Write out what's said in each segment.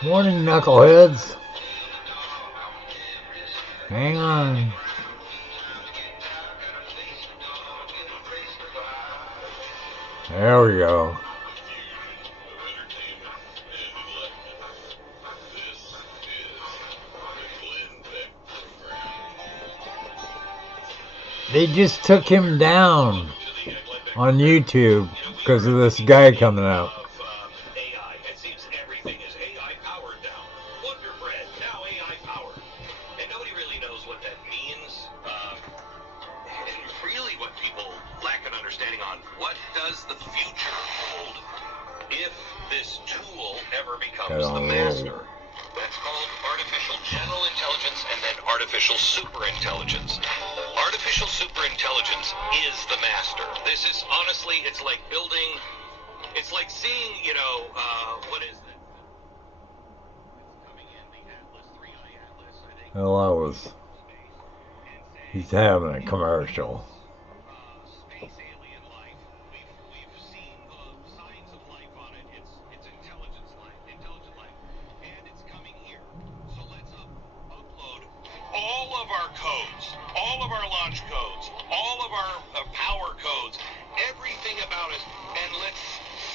Morning, knuckleheads. Hang on. There we go. They just took him down on YouTube because of this guy coming out. The master. That's called artificial general intelligence and then artificial superintelligence. Artificial superintelligence is the master. This is honestly, it's like building, it's like seeing, what is it? Well, he's having a commercial. All of our codes, all of our launch codes, all of our power codes, everything about us, and let's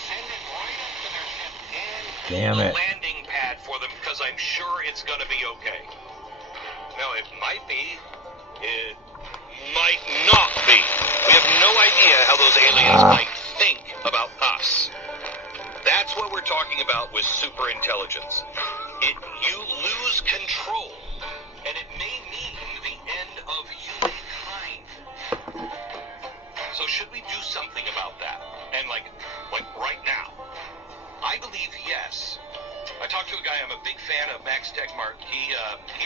send it right up to their ship and the landing pad for them, because I'm sure it's going to be okay. Now, it might be, it might not be. We have no idea how those aliens might think about us. That's what we're talking about with superintelligence. You lose control. And it may mean the end of humankind. So should we do something about that? And like right now? I believe yes. I talked to a guy, I'm a big fan of Max Tegmark. He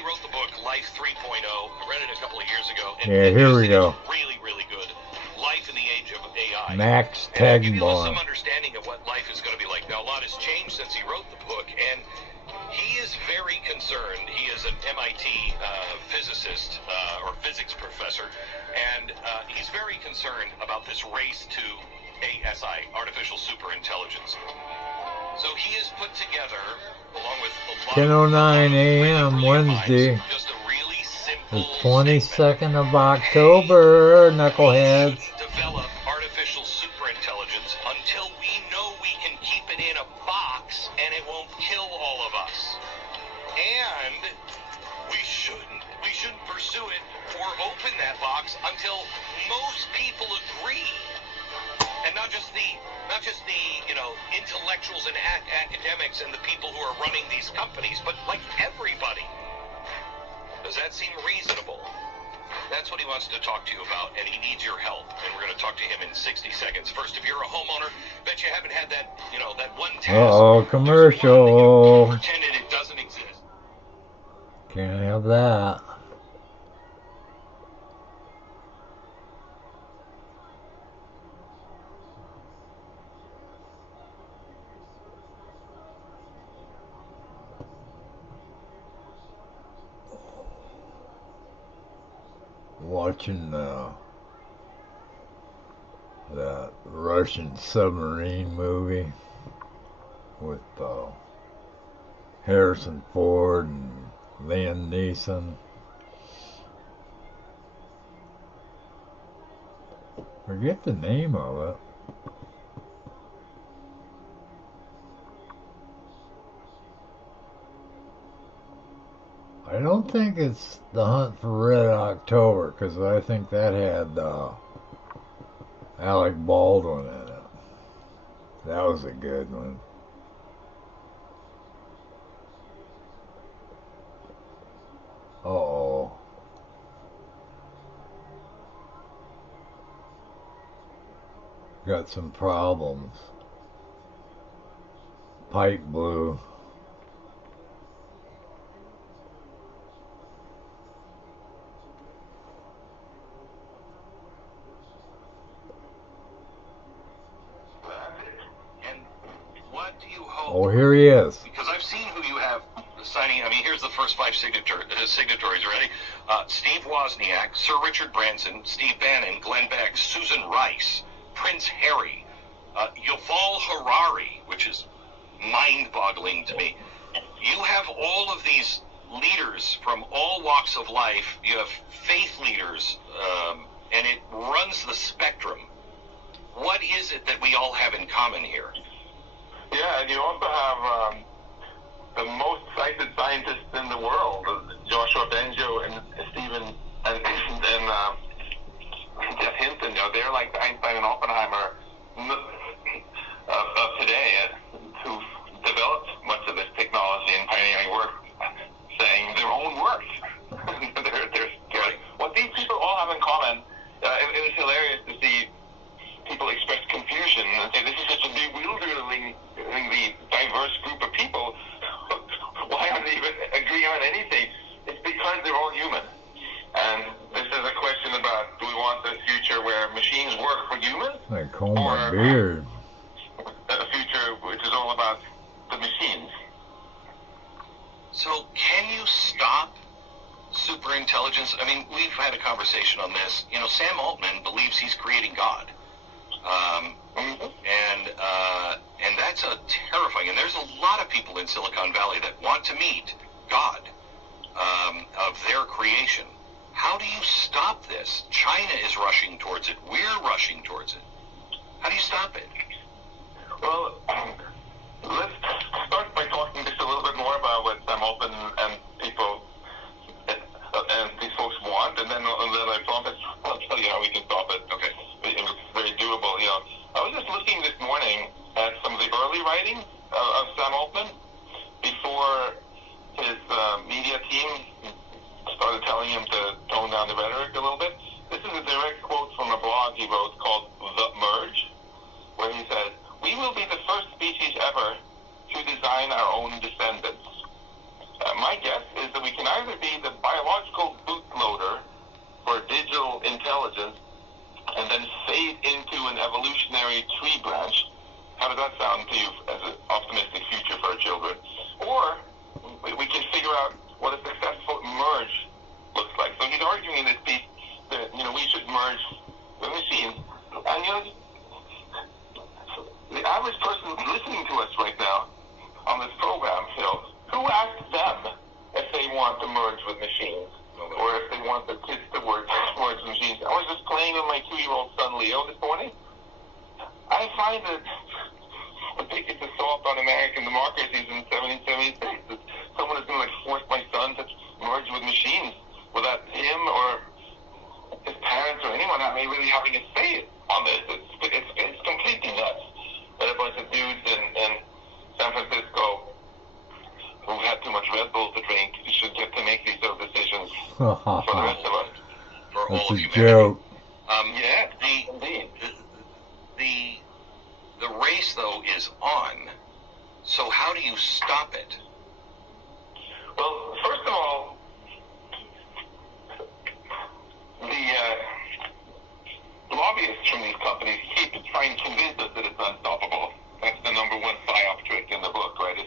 wrote the book Life 3.0. I read it a couple of years ago. And yeah, here we go. Really, really good. Life in the Age of AI. Max Tegmark. Give you some understanding of what life is going to be like. Now, a lot has changed since he wrote the book, and he is very concerned. He is an MIT physicist or physics professor, and he's very concerned about this race to ASI, artificial superintelligence. So he has put together, along with a lot 10:09 a.m. Wednesday, just a really simple the 22nd of October, knuckleheads. Develop artificial superintelligence until we know we can keep it in a box and it won't kill all of us. And we shouldn't pursue it or open that box until most people agree. And not just the intellectuals and academics and the people who are running these companies, but like everybody. Does that seem reasonable? That's what he wants to talk to you about, and he needs your help. And we're going to talk to him in 60 seconds. First, if you're a homeowner, bet you haven't had that, that one task. Uh-oh, commercial. Pretended it doesn't exist. Can't have that. Watching that Russian submarine movie with Harrison Ford and Liam Neeson. Forget the name of it. I don't think it's The Hunt for Red October, because I think that had Alec Baldwin in it. That was a good one. Uh-oh. Got some problems. Pipe blew. Oh, here he is. Because I've seen who you have signing. I mean, here's the first 5 signatories. Ready? Steve Wozniak, Sir Richard Branson, Steve Bannon, Glenn Beck, Susan Rice, Prince Harry, Yuval Harari, which is mind-boggling to me, you have all of these leaders from all walks of life. You have faith leaders, and it runs the spectrum. What is it that we all have in common here? Yeah, and you also have the most cited scientists in the world, Joshua Bengio and Stephen and Jeff Hinton. They're like the Einstein and Oppenheimer of today, who've developed much of this technology and pioneering work, saying their own works. What these people all have in common, it was hilarious to see people express confusion and say, this is such a bewilderingly diverse group of people. Why aren't they even agreeing on anything? It's because they're all human. And this is a question about, do we want a future where machines work for humans? I comb my beard. A future which is all about the machines. So can you stop superintelligence? I mean, we've had a conversation on this. Sam Altman believes he's creating God. And that's a terrifying, and there's a lot of people in Silicon Valley that want to meet God of their creation. How do you stop this? China is rushing towards it. We're rushing towards it. How do you stop it? Well, let's start by talking just a little bit more about what Sam Altman and people and these folks want, and then I promise I'll tell you how we can stop it. Okay. It's very doable. I was just looking this morning at some of the early writing of Sam Altman before his media team started telling him to tone down the rhetoric a little bit. This is a direct quote from a blog he wrote called The Merge, where he says, "We will be the first species ever to design our own descendants. My guess is that we can either be the biological bootloader for digital intelligence and then fade into an evolutionary tree branch." How does that sound to you as an optimistic future for our children? Or we can figure out what a successful merge looks like. So he's arguing in this piece that, we should merge with machines. And, the average person listening to us right now on this program, who asked them if they want to merge with machines or if they want their kids to merge with machines? I was just playing with my 2-year-old son Leo this morning. I find that the biggest assault on American democracy in 1776 that someone is going to force my son to merge with machines without him or his parents or anyone really having a say on this. It's completely nuts that a bunch of dudes in San Francisco who had too much Red Bull to drink should get to make these sort of decisions for the rest of us. For That's all a of joke. Yeah, indeed. The race, though, is on. So how do you stop it? Well, first of all, the lobbyists from these companies keep trying to convince us that it's unstoppable. That's the number one psyop trick in the book, right?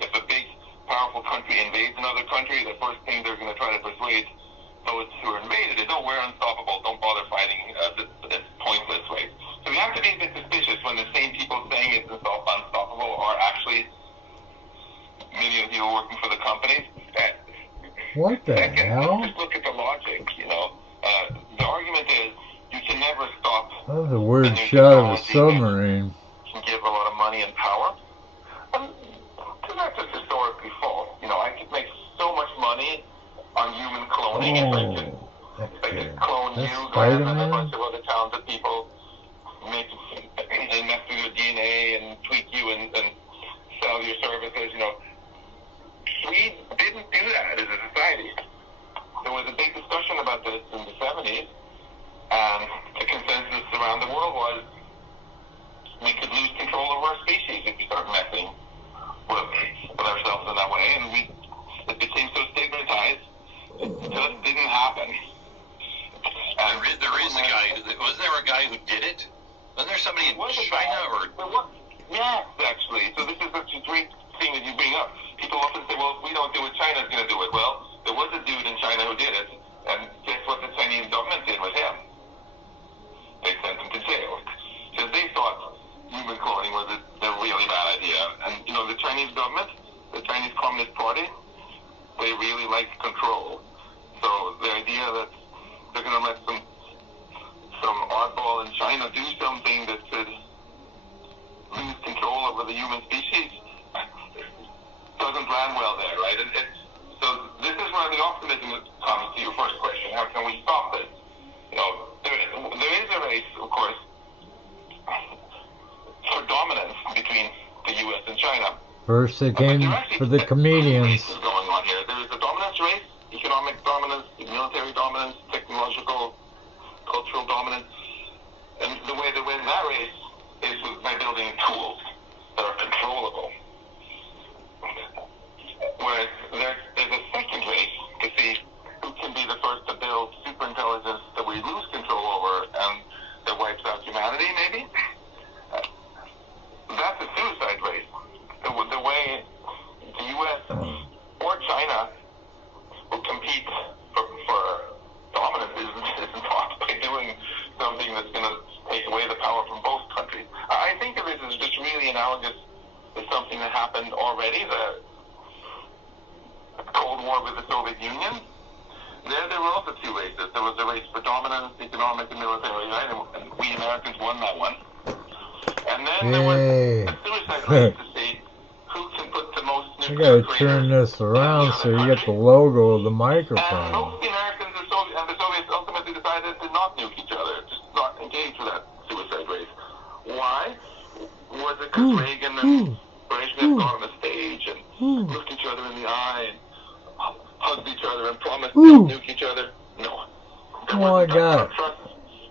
If a big, powerful country invades another country, the first thing they're going to try to persuade those who are invaded is, oh, we're unstoppable, don't bother fighting, it's pointless, right? So we have to be a bit suspicious when the same people saying it's unstoppable are actually many of you working for the companies. What the hell? Just look at the logic, the argument is you can never stop. That was a weird shot of a submarine. Can give a lot of money and power. And that's just historically false. I could make so much money on human cloning. I could clone you, Graham, and a bunch of other talented people, and mess with your DNA and tweak you and sell your services. We didn't do that as a society. There was a big discussion about this in the 70s, and the consensus around the world was we could lose control of our species if we start messing with ourselves in that way, and it became so stigmatized. It just didn't happen. And there is a guy. Was there a guy who did it? Wasn't there somebody in China or? Yes, actually. So this is a great thing that you bring up. People often say, well, if we don't do it, China's going to do it. Well, there was a dude in China who did it, and guess what the Chinese government did with him? They sent him to jail. Because they thought human cloning was a really bad idea. And, the Chinese government, the Chinese Communist Party, they really like control. So the idea that they're going to let some oddball in China do something that could lose control over the human species doesn't land well there, right? So this is where the optimism comes to your first question. How can we stop this? There is a race, of course, for dominance between the U.S. and China. First they came for the comedians. Going on here. There is a dominance race, economic dominance, military dominance, technological, cultural dominance. And the way to win that race is by building tools that are controllable. Whereas there's a second race to see who can be the first to build superintelligence that we lose control over and that wipes out humanity, maybe. That's a suicide race. The way the U.S. or China will compete for dominance is not by doing something that's going to take away the power from both countries. I think of this as just really analogous to something that happened already, the Cold War with the Soviet Union. There were also two races. There was a race for dominance, economic and military, right? And we Americans won that one. And then there was a suicide race to see who can put the most nuclear. You gotta turn this around so you get the logo of the microphone. And both the Americans and the Soviets ultimately decided to not nuke each other, just not engage with that suicide race. Why? Was it because Reagan and Brezhnev got on the stage and looked each other in the eye and hugged each other and promised to nuke each other? No. There wasn't that trust,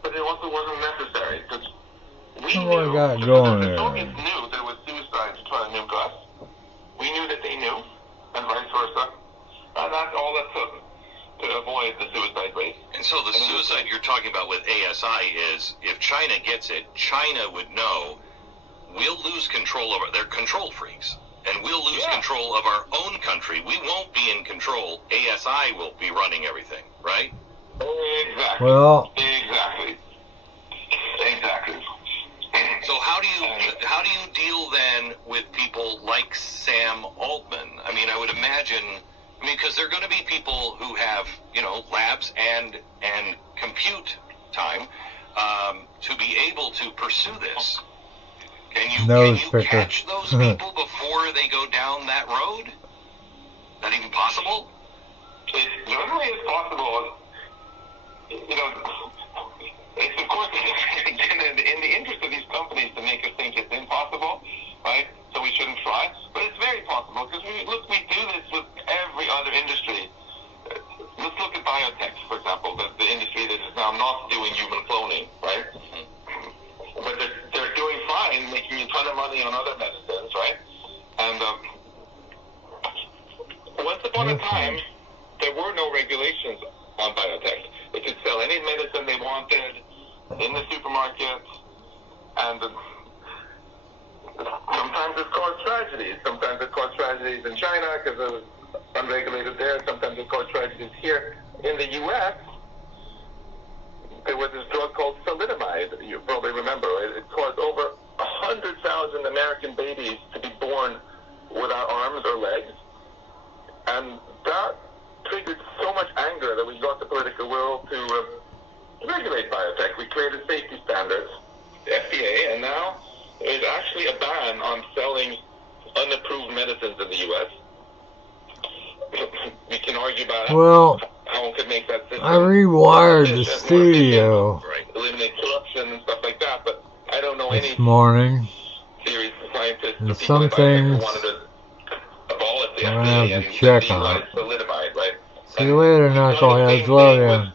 but it also wasn't necessary because we knew got going the there. Soviets knew there was suicide to try to nuke us. We knew that they knew, and vice versa. And that's all it took to avoid the suicide rate. And so the suicide you're talking about with ASI is, if China gets it, China would know we'll lose control over, they're control freaks, and we'll lose control of our own country. We won't be in control. ASI will be running everything, right? Exactly. Well. Exactly. So how do you deal then with people like Sam Altman? I mean, I would imagine, because there are going to be people who have, labs and compute time to be able to pursue this. Can you catch those people before they go down that road? Is that even possible? It certainly is possible. It's of course in the interest of these companies to make us think it's impossible, right? So we shouldn't try. But it's very possible because we do this with every other industry. Let's look at biotech, for example, the industry that is now not doing human cloning, right? But they're doing fine, making a ton of money on other medicines, right? And once upon a time, there were no regulations on biotech. They could sell any medicine they wanted in the supermarket, and sometimes it's caused tragedies. Sometimes it caused tragedies in China because it was unregulated there. Sometimes it caused tragedies here. In the U.S., there was this drug called thalidomide. You probably remember. It caused over 100,000 American babies to be born without arms or legs. And that triggered so much anger that we got the political will to regulate biotech. We created safety standards, the FDA, and now there's actually a ban on selling unapproved medicines in the U.S. We can argue about how one could make that system. I rewired the studio. Eliminate corruption and stuff like that, but I don't know this morning. Serious scientists and or some people things who wanted to abolish the I FDA have to check on. Thalidomide, right? See you later, knuckleheads. Love ya.